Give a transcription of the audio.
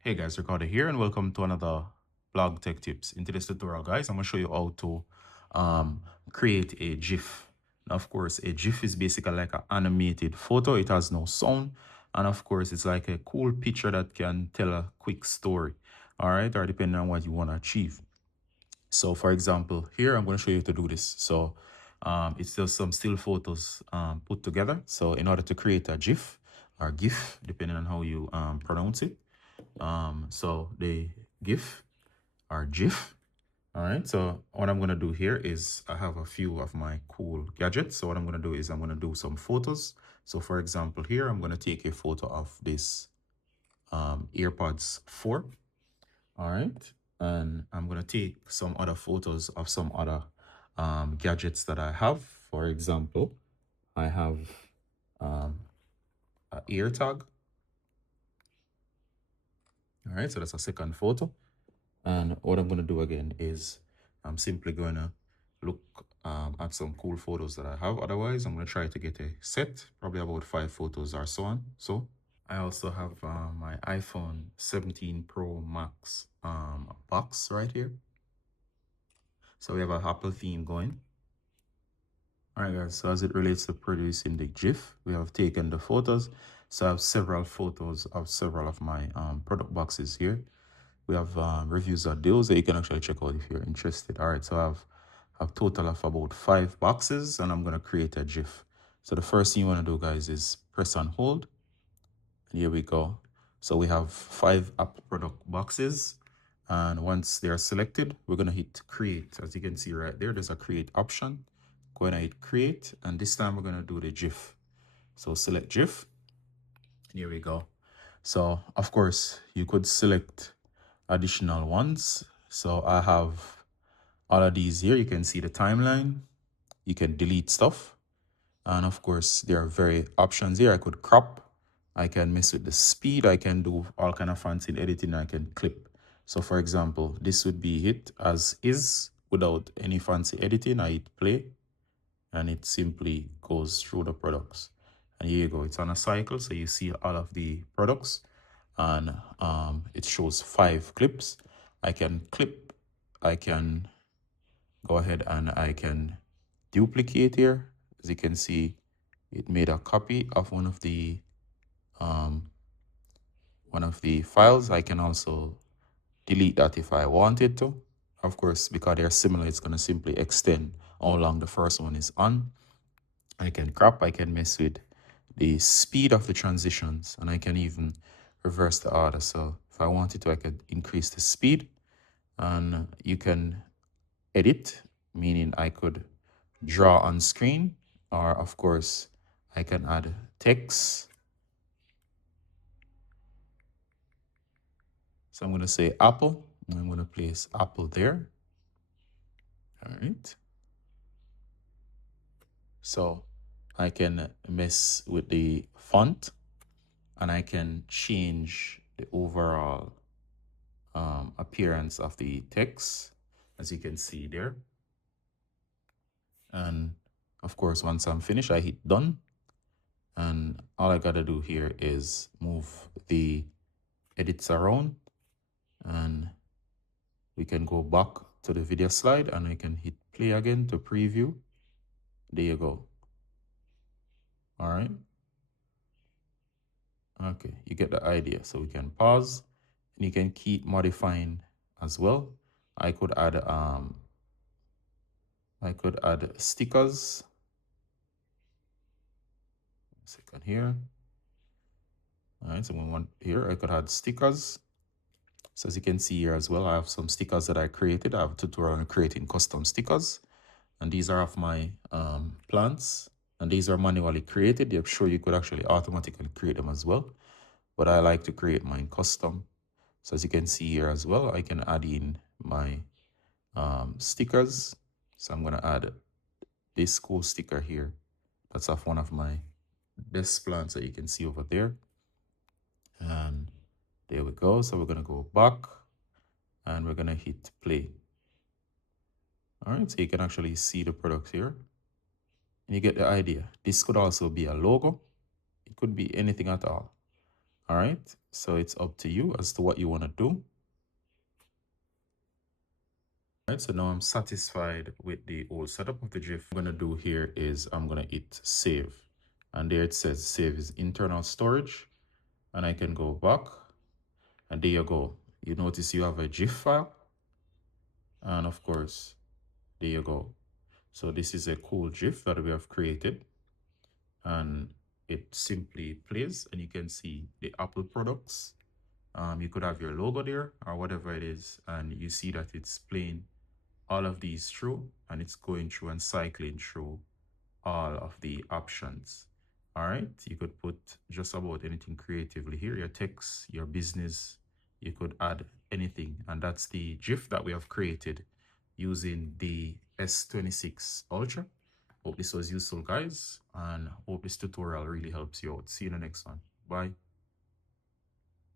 Hey guys, Ricardo here and welcome to another blog tech tips. In today's tutorial guys, I'm going to show you how to create a GIF. Now of course a GIF is basically like an animated photo. It has no sound, and of course it's like a cool picture that can tell a quick story, all right, or depending on what you want to achieve. So for example, here I'm going to show you how to do this. So it's just some still photos put together. So in order to create a GIF or GIF, depending on how you pronounce it, so the GIF or GIF. All right. So what I'm going to do here is I have a few of my cool gadgets. So what I'm going to do is I'm going to do some photos. So for example, here, I'm going to take a photo of this AirPods 4. All right. And I'm going to take some other photos of some other gadgets that I have. For example, I have an ear tag. All right. So that's a second photo. And what I'm going to do again is I'm simply going to look at some cool photos that I have. Otherwise, I'm going to try to get a set, probably about 5 photos or so on. So I also have my iPhone 17 Pro Max box right here. So we have an Apple theme going. All right, guys, so as it relates to producing the GIF, we have taken the photos. So I have several photos of several of my product boxes here. We have reviews of deals that you can actually check out if you're interested. All right, so I have a total of about 5 boxes, and I'm going to create a GIF. So the first thing you want to do, guys, is press and hold. And here we go. So we have 5 Apple product boxes. And once they are selected, we're going to hit create. As you can see right there, there's a create option. Go ahead and hit create. And this time we're going to do the GIF. So select GIF. Here we go. So of course, you could select additional ones. So I have all of these here. You can see the timeline. You can delete stuff. And of course, there are very options here. I could crop. I can mess with the speed. I can do all kind of fancy editing. I can clip. So for example, this would be it as is without any fancy editing. I hit play and it simply goes through the products. And here you go. It's on a cycle. So you see all of the products and it shows 5 clips. I can clip. I can go ahead and I can duplicate here. As you can see, it made a copy of one of the files. I can also delete that if I wanted to. Of course, because they're similar, it's going to simply extend how long the first one is on. I can crop, I can mess with the speed of the transitions, and I can even reverse the order. So if I wanted to, I could increase the speed, and you can edit, meaning I could draw on screen, or of course, I can add text. So I'm going to say Apple, and I'm going to place Apple there. All right. So I can mess with the font and I can change the overall appearance of the text, as you can see there. And of course, once I'm finished, I hit done. And all I got to do here is move the edits around, and we can go back to the video slide and I can hit play again to preview. There you go. All right. Okay, you get the idea. So we can pause and you can keep modifying as well. I could add stickers. Second here. All right, so we want here, I could add stickers. So as you can see here as well, I have some stickers that I created. I have a tutorial on creating custom stickers. And these are of my plants. And these are manually created. I'm sure you could actually automatically create them as well. But I like to create mine custom. So as you can see here as well, I can add in my stickers. So I'm going to add this cool sticker here. That's of one of my best plants that you can see over there. And there we go. So we're going to go back and we're going to hit play. All right, so you can actually see the product here. And you get the idea. This could also be a logo. It could be anything at all. All right, so it's up to you as to what you want to do. All right, so now I'm satisfied with the whole setup of the GIF. What I'm going to do here is I'm going to hit save. And there it says save is internal storage. And I can go back. And there you go. You notice you have a GIF file. And of course, there you go. So this is a cool GIF that we have created. And it simply plays, and you can see the Apple products. You could have your logo there or whatever it is, and you see that it's playing all of these through, and it's going through and cycling through all of the options. All right, you could put just about anything creatively here, your text, your business, you could add anything, and that's the GIF that we have created using the S26 Ultra. Hope this was useful, guys, and hope this tutorial really helps you out. See you in the next one. Bye.